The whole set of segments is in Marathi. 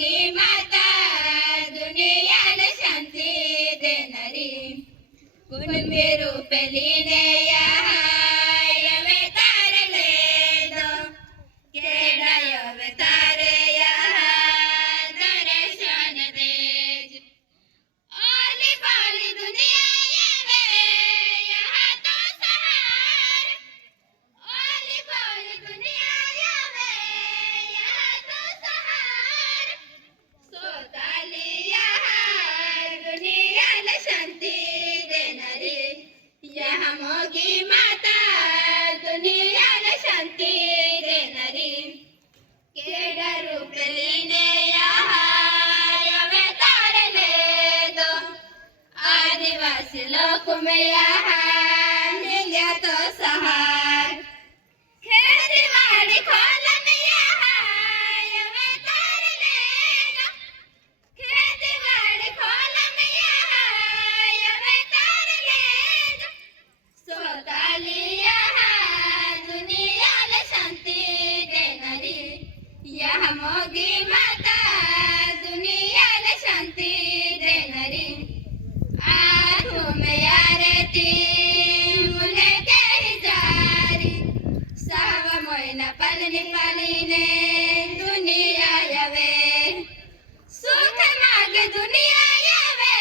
मोगी माता दुनियाला शांती देणारी कुणबी रूपलीने तारले दो केडाय अवतार दर्शन देज ओली पाली दुनिया यावे यहाँ तो सहार ओली पाली दुनिया यावे यहाँ तो सहार सोताली यहाँ दुनियाला शांती देणारी यहाँ मोगी माता दुनियाला शांती देणारी केडा रूपलीने तारले दो आदिवासी लोक में यहाँ मिल्या तो सहार खेतीवाड़ी खोल में यहाँ तारले दो खेतीवाड़ी खोल में यहाँ तारले दो सोताली यहाँ दुनियाला शांती देणारी यहाँ मोगी माता दुनियाला शांती देणारी आठों में यारेती मुने के जारी सावा मोयना पालनी पालीने दुनिया यावे सुख मागे दुनिया यावे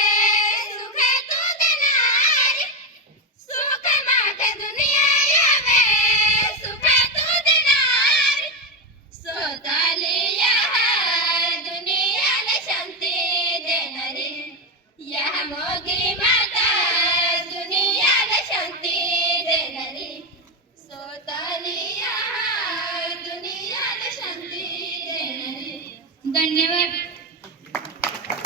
सुख तू देणारी सुख मागे दुनिया यावे सुख तू देणारी सोताली यहाँ दुनियाला शांती देणारी यहाँ मोगी माता दुनियाला शांती देणारी सोताली यहाँ दुनियाला शांती देणारी. धन्यवाद.